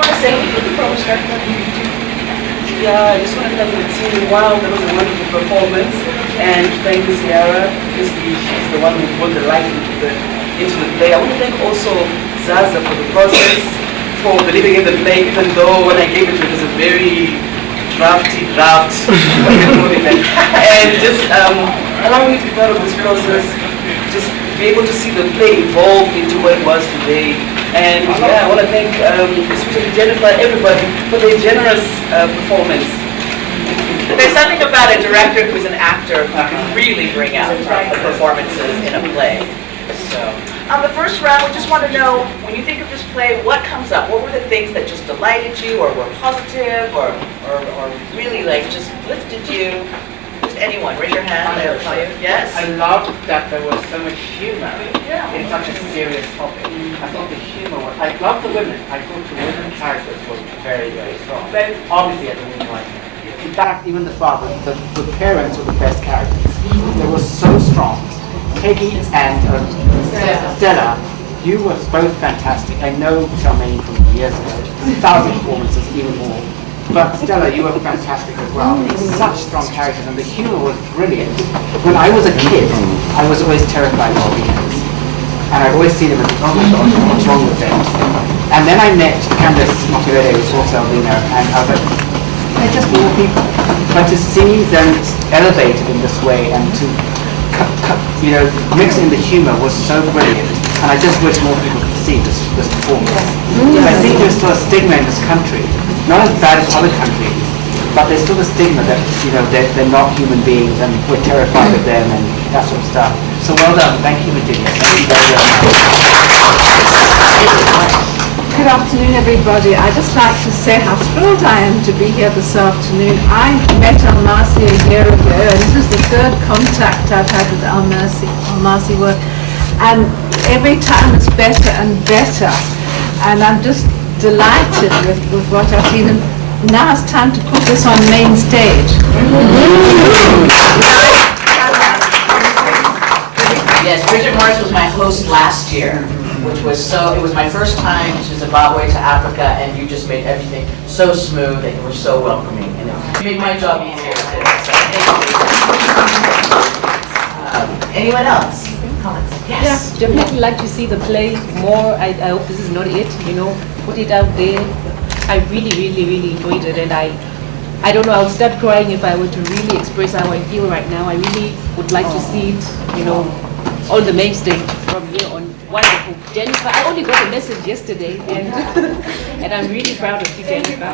want to say anything before we start? Yeah, I just want to thank the team. Wow, that was a wonderful performance. And thank Ciara, because she's the one who brought the life into the play. I want to thank also Zaza for the process, for believing in the play, even though when I gave it to her, it was a very drafty draft. And just allowing me to be part of this process, just be able to see the play evolve into what it was today. And yeah, I want to thank especially Jennifer, everybody, for their generous performance. There's something about a director who's an actor who can really bring out the performances in a play. So, on the first round, we just want to know, when you think of this play, what comes up? What were the things that just delighted you, or were positive, or really like just lifted you? Just anyone, raise your hand. I'll tell you. Yes. I loved that there was so much humor in such a serious topic. I thought the humor was. I loved the women. I thought the women characters were very, very strong. But obviously, I didn't like them. In fact, even the father, the parents were the best characters. They were so strong. Peggy and Stella, you were both fantastic. I know Charmaine from years ago. 1,000 performances, even more. But Stella, you were fantastic as well. Such strong characters, and the humor was brilliant. When I was a kid, I was always terrified of albinos. And I'd always see them and think, oh my gosh, what's wrong with them? And then I met Candace Motivere, who's also albino, and I was like, they're just normal people. But to see them elevated in this way and to mix in the humor was so brilliant. And I just wish more people could see this performance. I think there's still a stigma in this country. Not as bad as other countries, but there's still a stigma that they're not human beings and we're terrified of them and that sort of stuff. So well done. Thank you, Virginia. Thank you very much. Good afternoon, everybody. I'd just like to say how thrilled I am to be here this afternoon. I met Almasi a year ago, and this is the third contact I've had with Almasi work, and every time it's better and better. And I'm just delighted with what I've seen, and now it's time to put this on main stage. Yes, Bridget Morris was my host last year, which was it was my first time to Zimbabwe, to Africa, and you just made everything so smooth and you were so welcoming, and it made my job easier too. So thank you. Anyone else? Comments? Yes. Yeah, definitely like to see the play more. I hope this is not it, put it out there. I really, really, really enjoyed it, and I don't know, I'll start crying if I were to really express how I feel right now. I really would like to see it, on the main stage from here on. Wonderful. Jennifer, I only got a message yesterday, and and I'm really proud of you, Jennifer.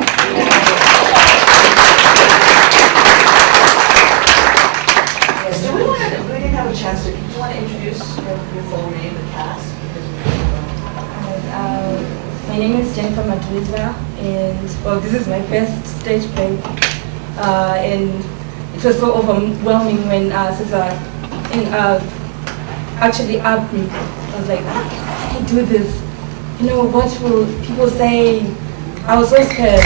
Yes, we didn't have a chance to, do you want to introduce your full name, the cast? My name is Jennifer Madriza, and this is my first stage play, and it was so overwhelming when Cesar actually asked me. I was like, how can I do this? What will people say? I was so scared.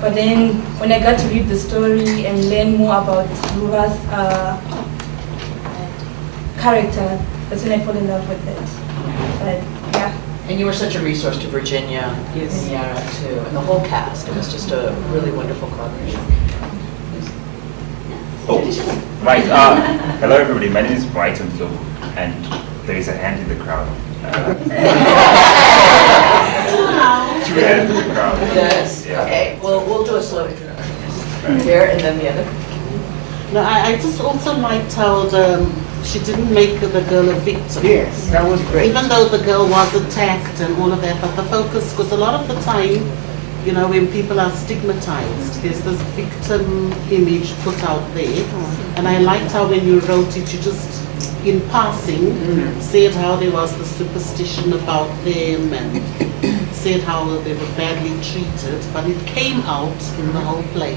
But then when I got to read the story and learn more about Ruva's character, that's when I fell in love with it. But yeah. And you were such a resource to Virginia and Yara too, and the whole cast. It was just a really wonderful collaboration. Oh, right. Hello, everybody. My name is Brighton Zhu, and there is a hand in the crowd. Two hands in the crowd. Yes. Yeah. Okay. Well, we'll do a slow introduction. Here and then the other. No, I just also liked how she didn't make the girl a victim. Yes, that was great. Even though the girl was attacked and all of that, but the focus, because a lot of the time, when people are stigmatized, there's this victim image put out there. And I liked how when you wrote it, you just, in passing, said how there was the superstition about them and said how they were badly treated, but it came out in the whole play.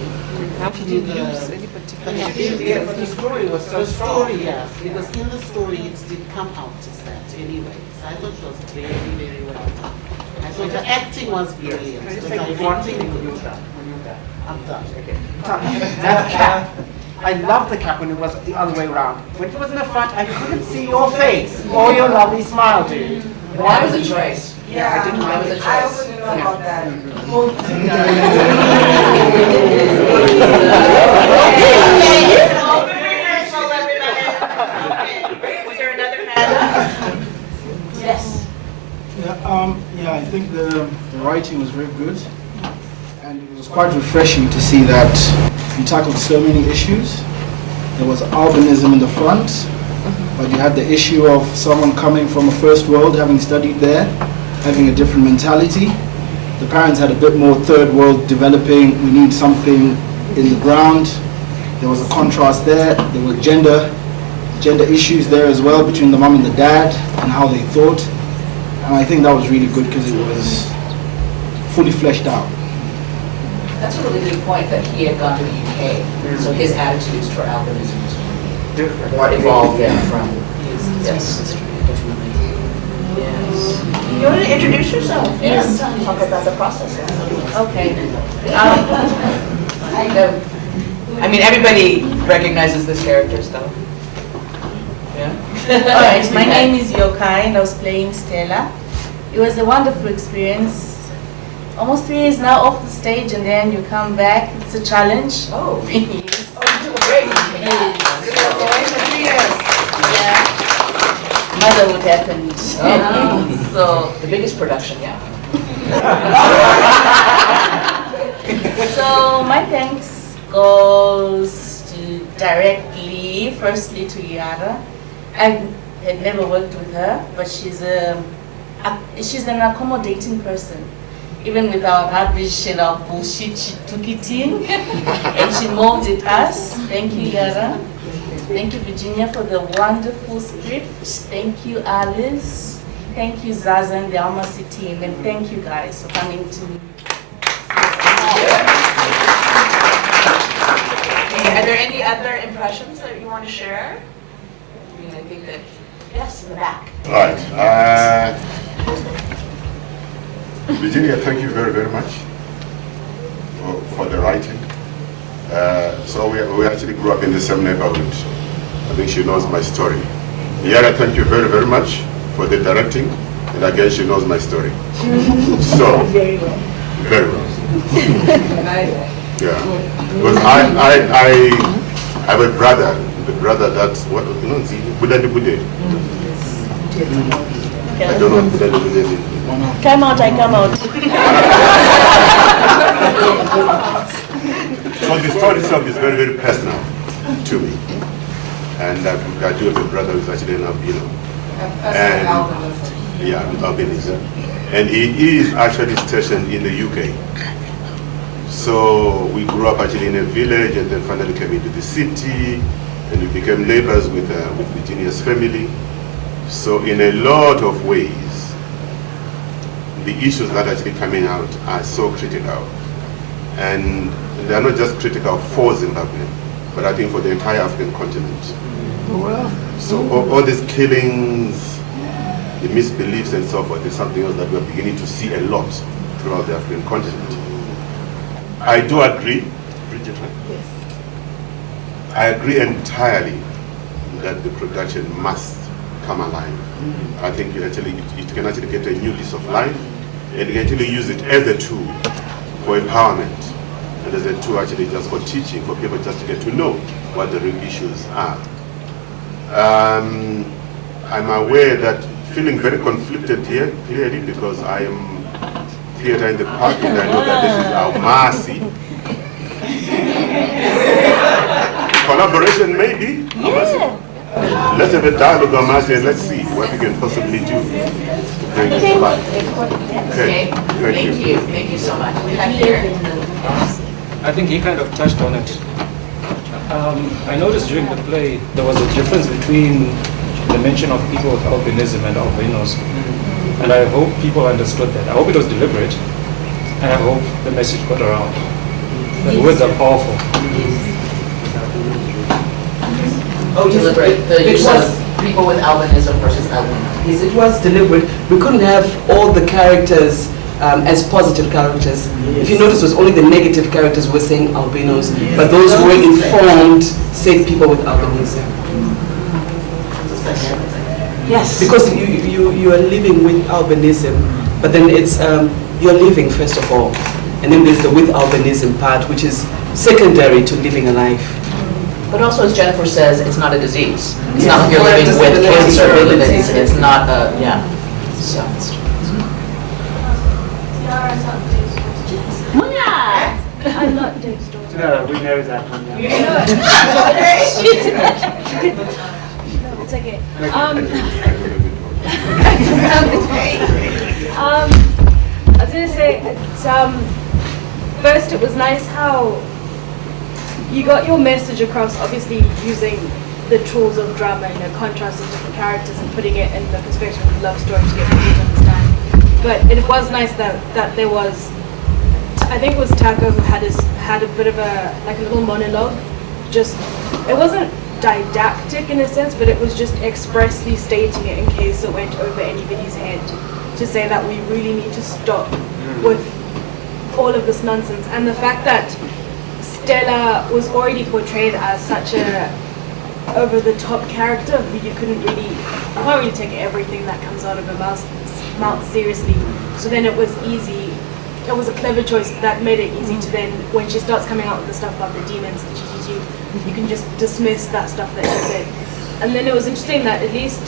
How did you use any particular? Yeah, but the story was so strong. It was in the story, it did come out as that anyway. So I thought it was very, very well done. I thought the acting was brilliant. Can I just say one thing when you're done? I'm done. Okay. That cap. I love the cap when it was the other way around. When it was in the front, I couldn't see your face or your lovely smile, dude. That was a choice. Yeah, I didn't know. I also didn't know about that. Was there another hand? Yes. Yeah, I think the writing was very good, and it was quite refreshing to see that you tackled so many issues. There was albinism in the front, but you had the issue of someone coming from a first world, having studied there, having a different mentality. The parents had a bit more third world developing, we need something in the ground. There was a contrast there. There were gender issues there as well between the mom and the dad and how they thought. And I think that was really good because it was fully fleshed out. That's a really good point that he had gone to the UK, so his attitudes toward albinism was more evolved there from. Yes. You want to introduce yourself? Yes. Talk about the process. Okay. I mean, everybody recognizes this character still. Yeah? All right, my name is Yokai and I was playing Stella. It was a wonderful experience. Almost 3 years now off the stage and then you come back. It's a challenge. Oh. Yes. Oh, you do great. Yeah. Motherhood happened. So The biggest production, yeah. So my thanks goes to directly, firstly to Yara. I had never worked with her, but she's an accommodating person. Even with our rubbish and our bullshit, she took it in and she molded us. Thank you, Yara. Thank you, Virginia, for the wonderful script. Thank you, Alice. Thank you, Zaza and the Almasi team. And thank you guys for coming to me. Are there any other impressions that you want to share? I mean, I think that, yes, in the back. All right. Virginia, thank you very, very much for the writing. So we actually grew up in the same neighborhood. I think she knows my story. Yara, thank you very, very much for the directing. And again, she knows my story. So, very well. Very well. Yeah. Because I have a brother, the brother that's, what, you know, Buddha de Buddha. I don't know what Buddha de Buddha is. Come out, I come out. So the story itself is very, very personal to me. And I do have a brother who's actually an albino. And yeah, albinism. And he is actually stationed in the UK. So we grew up actually in a village and then finally came into the city and we became neighbors with Virginia's family. So in a lot of ways, the issues that are actually coming out are so critical. And they are not just critical for Zimbabwe, but I think for the entire African continent. So all these killings, the misbeliefs and so forth is something else that we're beginning to see a lot throughout the African continent. I do agree, Bridget, right? Yes. I agree entirely that the production must come alive. I think it can actually get a new lease of life and you can actually use it as a tool for empowerment and as a tool actually just for teaching, for people just to get to know what the real issues are. I'm aware that feeling very conflicted here, clearly, because I am theater in the park and I know that this is Almasi. Collaboration maybe, Almasi. Let's have a dialogue, Almasi, and let's see what we can possibly do to bring this back. Okay, thank you. Thank you so much. We have here. I think he kind of touched on it. I noticed during the play there was a difference between the mention of people with albinism and albinos. And I hope people understood that. I hope it was deliberate, and I hope the message got around. The words are powerful. Oh, deliberate. The use of people with albinism versus albinos. Yes, it was deliberate. We couldn't have all the characters as positive characters. If you notice, it was only the negative characters who were saying albinos, but those who were informed said people with albinism. Yes. Because you are living with albinism, But then it's you're living first of all, and then there's the with albinism part, which is secondary to living a life. But also, as Jennifer says, it's not a disease. It's not like you're living with cancer. It's not a, yeah. So. I'm not Dave's daughter. No, we know that one. You know it. No, it's okay. I was going to say, first it was nice how you got your message across, obviously using the tools of drama, contrasting different characters and putting it in the perspective of a love story to get people to understand. But it was nice that there was, I think it was Taco who had a bit of a little monologue. Just, it wasn't didactic in a sense, but it was just expressly stating it in case it went over anybody's head, to say that we really need to stop with all of this nonsense. And the fact that Stella was already portrayed as such a over-the-top character who you can't really take everything that comes out of her mouth seriously. So then it was easy. It was a clever choice that made it easy to then, when she starts coming out with the stuff about the demons that you can just dismiss that stuff that she said. And then it was interesting that at least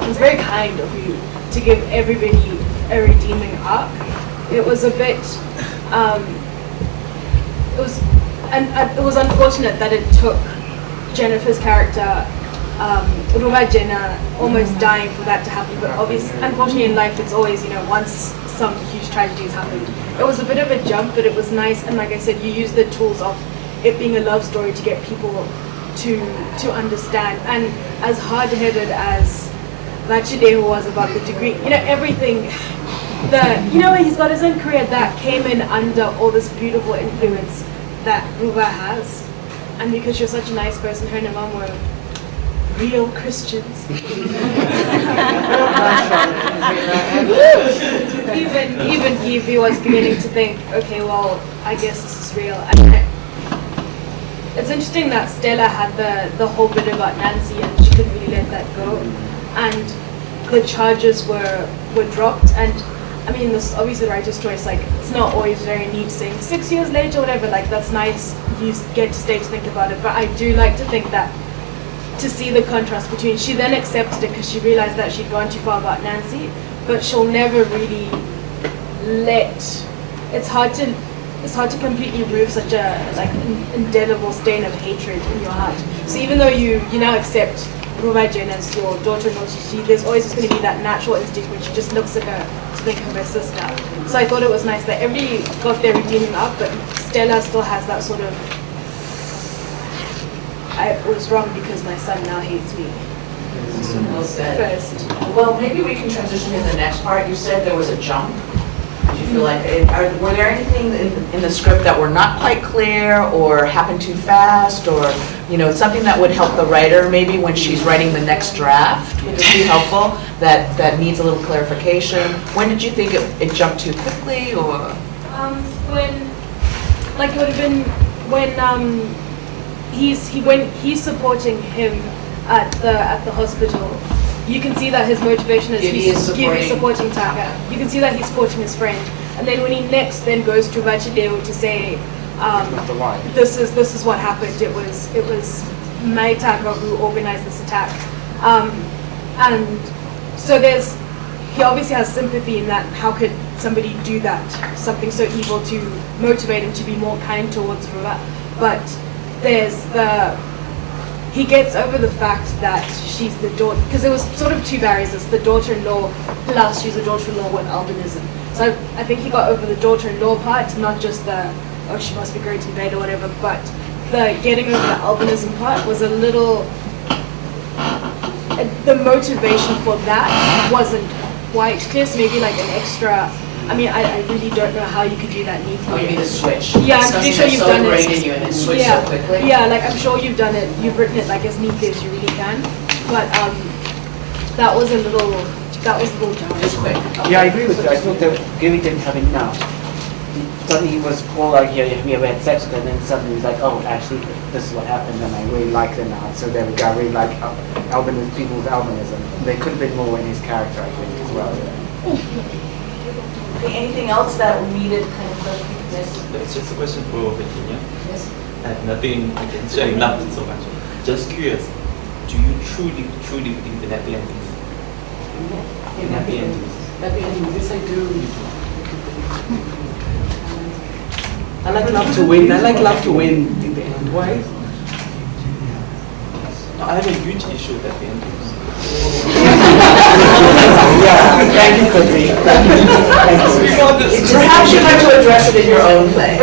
it was very kind of you to give everybody a redeeming arc. It was a bit, it was unfortunate that it took Jennifer's character, Ruvajena, almost dying for that to happen. But obviously, unfortunately in life, it's always, once some huge tragedies happened. It was a bit of a jump, but it was nice. And like I said, you use the tools of it being a love story to get people to understand. And as hard-headed as Vachidev was about the degree, everything, he's got his own career that came in under all this beautiful influence that Ruva has. And because you're such a nice person, her and her mom were real Christians. even he was beginning to think, okay, well, I guess this is real. And it's interesting that Stella had the whole bit about Nancy and she couldn't really let that go. And the charges were dropped. And I mean, this obviously the writer's choice, it's not always very neat saying 6 years later or whatever, that's nice, you get to stay to think about it. But I do like to think that, to see the contrast between, she then accepted it because she realized that she'd gone too far about Nancy, but she'll never really it's hard to completely remove such an indelible stain of hatred in your heart. So even though you now accept Ruvajena as your daughter-in-law, there's always just going to be that natural instinct when she just looks at her to think of her sister. So I thought it was nice that everybody got their redeeming arc, but Stella still has that sort of, I was wrong because my son now hates me. Well said. First. Well, maybe we can transition to the next part. You said there was a jump. Did you feel like, were there anything in the script that were not quite clear or happened too fast, or something that would help the writer maybe when she's writing the next draft? Would this be helpful? That needs a little clarification. When did you think it jumped too quickly, or? It would have been when he's supporting him at the hospital. You can see that his motivation is he's supporting Taka. You can see that he's supporting his friend. And then when he next goes to Vachidev to say, this is what happened. It was my Taka who organized this attack. And so he obviously has sympathy in that. How could somebody do that? Something so evil to motivate him to be more kind towards Ruva. But he gets over the fact that she's the daughter, because there was sort of two barriers. It's the daughter-in-law plus she's a daughter-in-law with albinism. So I think he got over the daughter-in-law part, not just she must be great in bed or whatever, but the getting over the albinism part was a little, the motivation for that wasn't quite clear, so maybe an extra, I really don't know how you could do that neatly. Oh, you mean the switch? Yeah, I'm pretty sure you've done it. In you and it switched so quickly? Yeah, I'm sure you've done it. You've written it as neatly as you really can. But that was a little jarring. Just quick. Yeah, I agree with you. I thought that Gary didn't have enough. Suddenly he was all we had sex with her, and then suddenly he's like, oh, actually, this is what happened, and I really like them now. So there we go. I really like people with albinism. There could have been more in his character, I think, as well. Yeah. Okay, anything else that needed kind of clarification? It's just a question for Virginia. Yes. Nothing against sharing, loved it so much. Just curious, do you truly believe in happy endings? In happy endings? Happy endings, yes I do. I like love to win. I like love to win in the end. Why? No, I have a huge issue with happy endings. Yeah, thank you, Kozi. Perhaps you'd like to address it in your own play.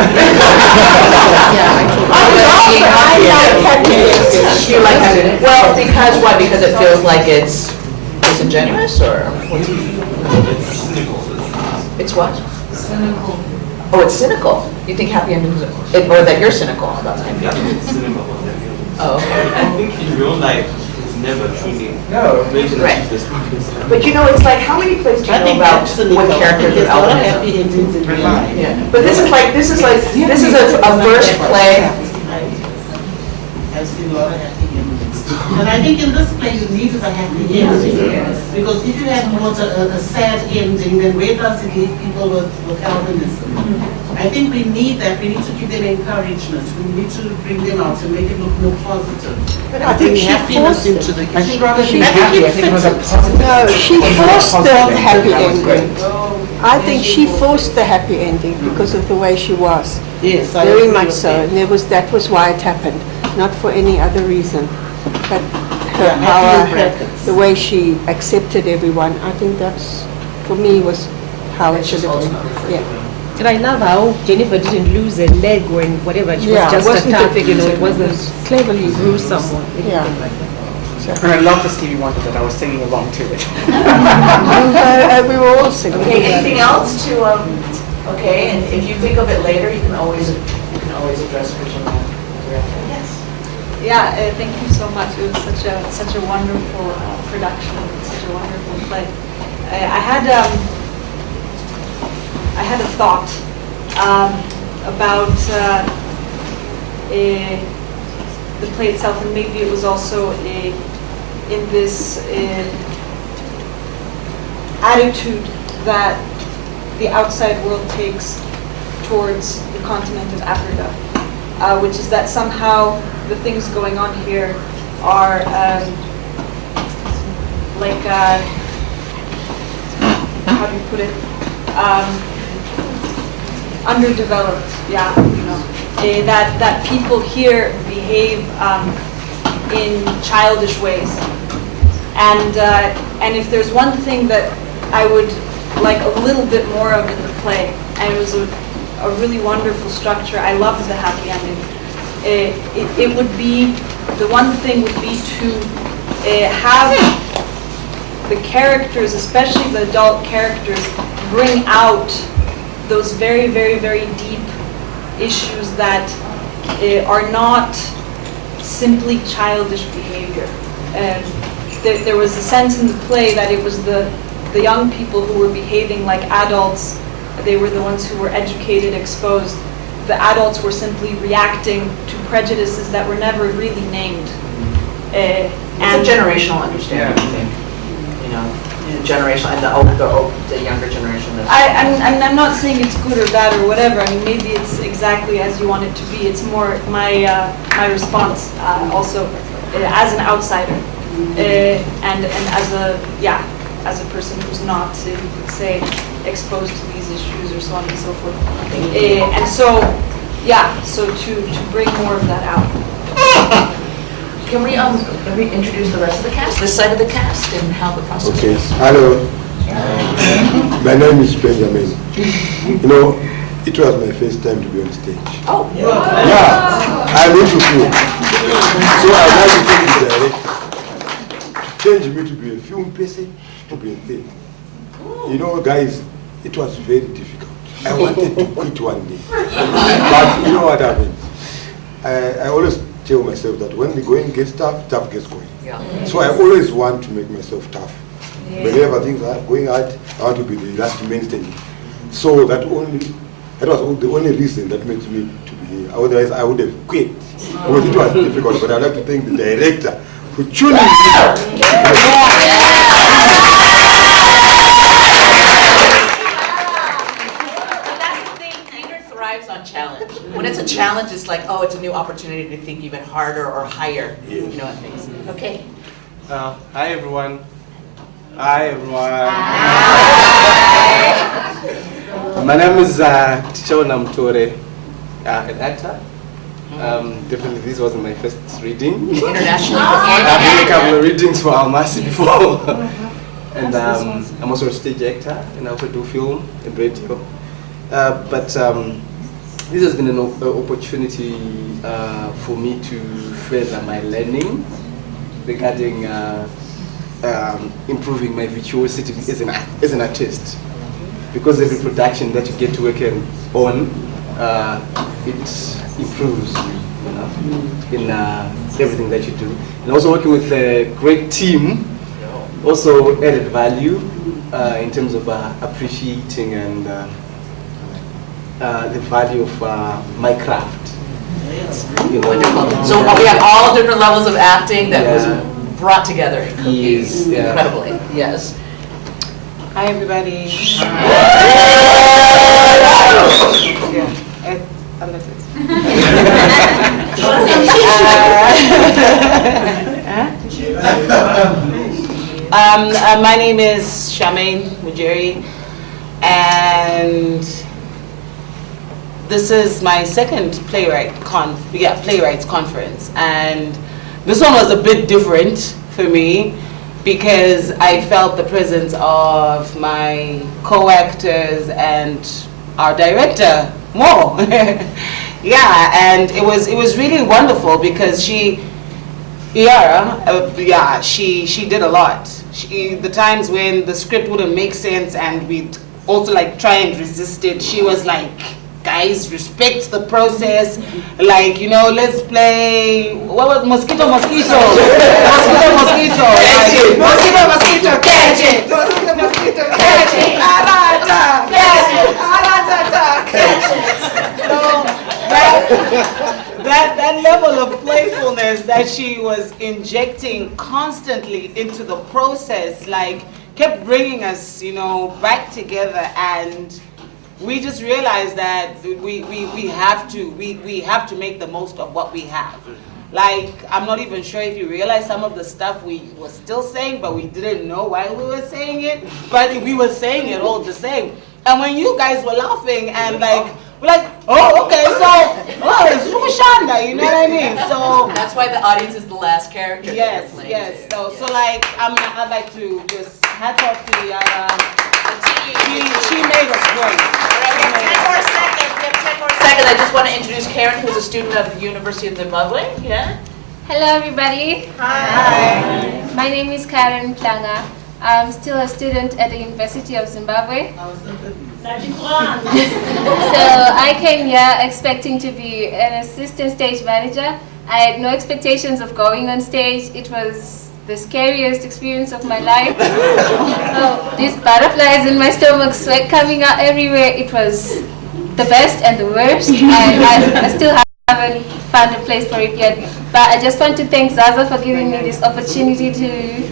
You like happy endings? Well, because why? Because it feels like it's disingenuous, or It's cynical. it's what? Cynical. Oh, it's cynical. You think happy endings, or that you're cynical about happy Yeah, endings? it's cynical about happy endings. Oh, okay. I think in real life, it's never truly Right. But you know, it's like, how many plays do you I know think about that's cynical. with characters There's with a lot of albinism? happy endings in real life. Yeah, but this is a first play. I've seen a lot of happy endings. And I think in this play you need a happy ending. Because if you have more a sad ending, then where does it leave people with albinism? I think we need that. We need to give them encouragement. We need to bring them out and make it look more positive. But I think Bring she happiness forced into it. the I think rather than I think happy, it I think it was a fits it. positive. No, she It was a forced the positive happy That was great. ending. I think she forced the happy ending because of the way she was. Yes, I Very agree much with so. that. And that was why it happened, not for any other reason. But her Yeah, happy power, in brackets. the way she accepted everyone, I think that's, for me, was how it should have been. Yeah. And I love how Jennifer didn't lose a leg or whatever. She Yeah, was just wasn't attacked, it- you know, it wasn't cleverly bruise someone. Yeah. anything like that. And I love the Stevie Wonder that I was singing along to it. We were all singing. Okay, anything else to, okay, and if you think of it later, you can always address Virginia directly. Yes. Yeah, thank you so much. It was such a wonderful production, such a wonderful play. I had a thought about the play itself, and maybe it was also in this attitude that the outside world takes towards the continent of Africa, which is that somehow the things going on here are like, how do you put it? Underdeveloped, yeah, you know. That people here behave in childish ways. And if there's one thing that I would like a little bit more of in the play, and it was a really wonderful structure, I loved the happy ending. It would be, the one thing would be to have the characters, especially the adult characters, bring out those very, very, very deep issues that are not simply childish behavior. There was a sense in the play that it was the young people who were behaving like adults. They were the ones who were educated, exposed. The adults were simply reacting to prejudices that were never really named. It's a generational understanding, I think. You know, the generational and the younger generation. I'm not saying it's good or bad or whatever. I mean, maybe it's exactly as you want it to be. It's more my my response also as an outsider and as a person who's not, you could say, exposed to these issues or so on and so forth. And so, yeah, so to bring more of that out. Can we introduce the rest of the cast, this side of the cast, and how the process Okay. is? Hello. My name is Benjamin. You know, it was my first time to be on stage. Oh. Yeah. I'm into film. So I'd like to thank the director to change me to be a film person, to be a thing. You know, guys, it was very difficult. I wanted to quit one day. But you know what happened? I always tell myself that when the going gets tough, tough gets going. Yeah. So I always want to make myself tough. Whenever things are going hard, I want to be the last man standing. So that was the only reason that makes me to be here. Otherwise, I would have quit. Because it was difficult, but I'd like to thank the director for tuning me. When it's a challenge, it's like, oh, it's a new opportunity to think even harder or higher, you know, at things. Okay. Hi everyone. Hi everyone. Hi. My name is Teacher Namtore, an actor. Definitely this wasn't my first reading. Internationally I've done a couple of readings for Almasi before. And I'm also a stage actor and I also do film and radio. But this has been an opportunity for me to further my learning regarding improving my virtuosity as an artist. Because every production that you get to work on, it improves, you know, in everything that you do. And also working with a great team also added value in terms of appreciating and the value of my craft. You know, wonderful. So we have all different levels of acting that was brought together incredibly. Yes. Hi everybody. My name is Charmaine Mujeri, and this is my second playwrights conference, and this one was a bit different for me because I felt the presence of my co-actors and our director more. Yeah, and it was really wonderful because she did a lot. The times when the script wouldn't make sense and we'd also like try and resist it, she was like, guys, respect the process. Like, you know, let's play, what was mosquito? Mosquito, catch it. Mosquito, catch it. Mosquito, catch it. Catch it. So that level of playfulness that she was injecting constantly into the process, like, kept bringing us, you know, back together, and we just realized that we have to make the most of what we have. Like, I'm not even sure if you realize some of the stuff we were still saying, but we didn't know why we were saying it, but we were saying it all the same. And when you guys were laughing and like, we're like, oh, okay, so, it's Ruvajena, you know what I mean? So that's why the audience is the last character. Yes. So like, I'd like to just hats off to the she made us great. All right, we have 10 more seconds. I just want to introduce Karen, who's a student of the University of Zimbabwe. Yeah. Hello, everybody. Hi. My name is Karen Planga. I'm still a student at the University of Zimbabwe. So I came here expecting to be an assistant stage manager. I had no expectations of going on stage. It was the scariest experience of my life. These butterflies in my stomach, sweat coming out everywhere. It was the best and the worst. I still haven't found a place for it yet. But I just want to thank Zaza for giving me this opportunity to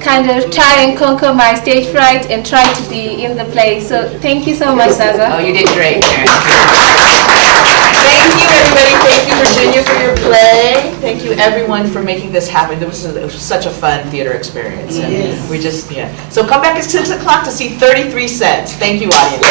kind of try and conquer my stage fright and try to be in the play. So thank you so much, Zaza. Oh, you did great, Karen. Thank you, everybody. Thank you, Virginia, for your play. Thank you, everyone, for making this happen. It was such a fun theater experience. And yes. We just, So come back at 6 o'clock to see 33 sets. Thank you, audience.